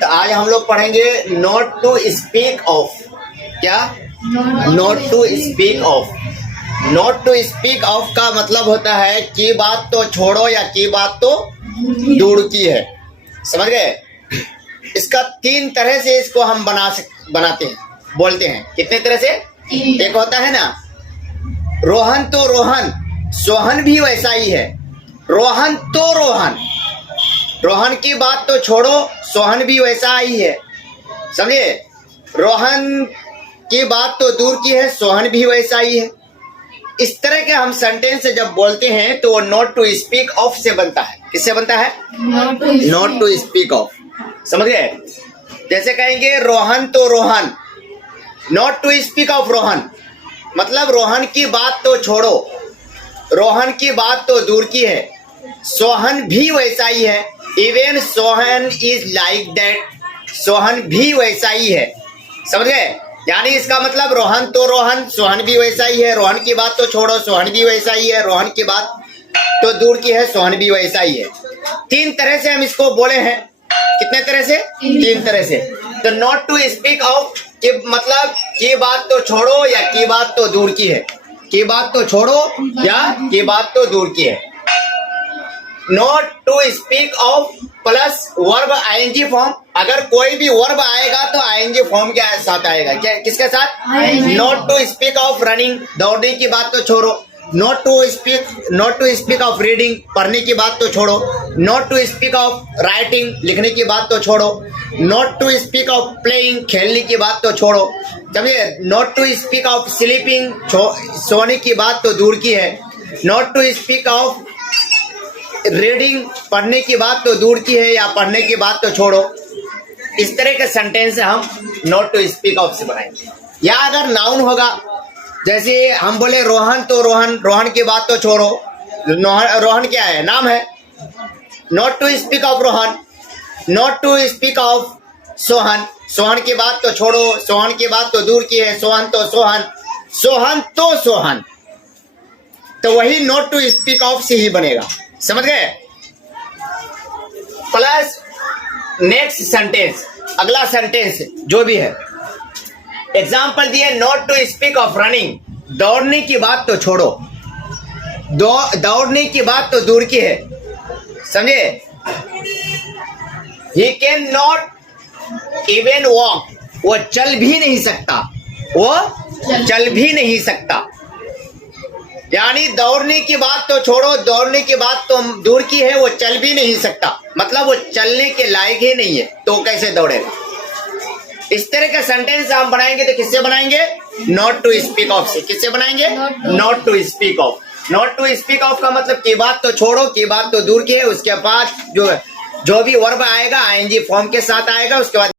तो आज हम लोग पढ़ेंगे नॉट टू स्पीक ऑफ। क्या? Not to speak of. Not to speak of का मतलब होता है की बात तो छोड़ो या की बात तो दूर की है। समझ गए? इसका 3 तरह से इसको हम बनाते हैं, बोलते हैं। कितने तरह से? एक होता है ना, रोहन तो रोहन, सोहन भी वैसा ही है। रोहन तो रोहन, रोहन की बात तो छोड़ो, सोहन भी वैसा ही है। समझे? रोहन की बात तो दूर की है, सोहन भी वैसा ही है। इस तरह के हम सेंटेंस जब बोलते हैं तो वो नॉट टू स्पीक ऑफ से बनता है। किससे बनता है? Not to speak of. समझ गए? जैसे कहेंगे रोहन तो Rohan, not to speak of Rohan, मतलब रोहन की बात तो छोड़ो, रोहन की बात तो दूर की है, सोहन भी वैसा ही है। Even Sohan is like that, Sohan भी वैसा ही है। समझ गए? यानी इसका मतलब रोहन तो रोहन, सोहन भी वैसा ही है। रोहन की बात तो छोड़ो, सोहन भी वैसा ही है। रोहन की बात तो दूर की है, सोहन भी वैसा ही है। 3 तरह से हम इसको बोले हैं। कितने तरह से? 3 तरह से। तो नॉट टू स्पीक ऑफ के मतलब की बात तो छोड़ो या की बात तो दूर की है। की बात तो छोड़ो या की बात तो दूर की है। Not to speak of plus verb ING form. अगर कोई भी वर्ब आएगा तो आईएनजी फॉर्म के साथ आएगा। क्या? किसके साथ? Not to speak of running, दौड़ने की बात तो छोड़ो। Not to speak of reading, पढ़ने की बात तो छोड़ो। Not to speak of writing, लिखने की बात तो छोड़ो। Not to speak of playing, खेलने की बात तो छोड़ो। समझिए? Not to speak of sleeping, सोने की बात तो दूर की है। Not to speak of reading, पढ़ने की बात तो दूर की है या पढ़ने की बात तो छोड़ो। इस तरह के सेंटेंस हम नॉट टू स्पीक ऑफ से बनाएंगे। या अगर नाउन होगा, जैसे हम बोले रोहन तो रोहन, रोहन की बात तो छोड़ो। रोहन क्या है? नाम है। Not to speak of Rohan. Not to speak of Sohan, Sohan की बात तो छोड़ो, सोहन की बात तो दूर की है। सोहन तो सोहन, सोहन तो सोहन। तो वही नॉट टू स्पीक ऑफ से ही बनेगा। समझ गए? प्लस नेक्स्ट सेंटेंस, अगला सेंटेंस जो भी है। एग्जाम्पल दिए, not to speak of running, दौड़ने की बात तो छोड़ो, दौड़ने की बात तो दूर की है। समझे? He can not even walk, वो चल भी नहीं सकता, वो चल भी नहीं सकता। यानी दौड़ने की बात तो छोड़ो, दौड़ने की बात तो दूर की है, वो चल भी नहीं सकता, मतलब वो चलने के लायक ही नहीं है, तो कैसे दौड़ेगा? इस तरह का सेंटेंस हम बनाएंगे तो किससे बनाएंगे? नॉट टू स्पीक ऑफ से। किससे बनाएंगे? Not to speak of. Not to speak of का मतलब की बात तो छोड़ो, की बात तो दूर की है। उसके बाद जो भी वर्ब आएगा आईएनजी फॉर्म के साथ आएगा। उसके बाद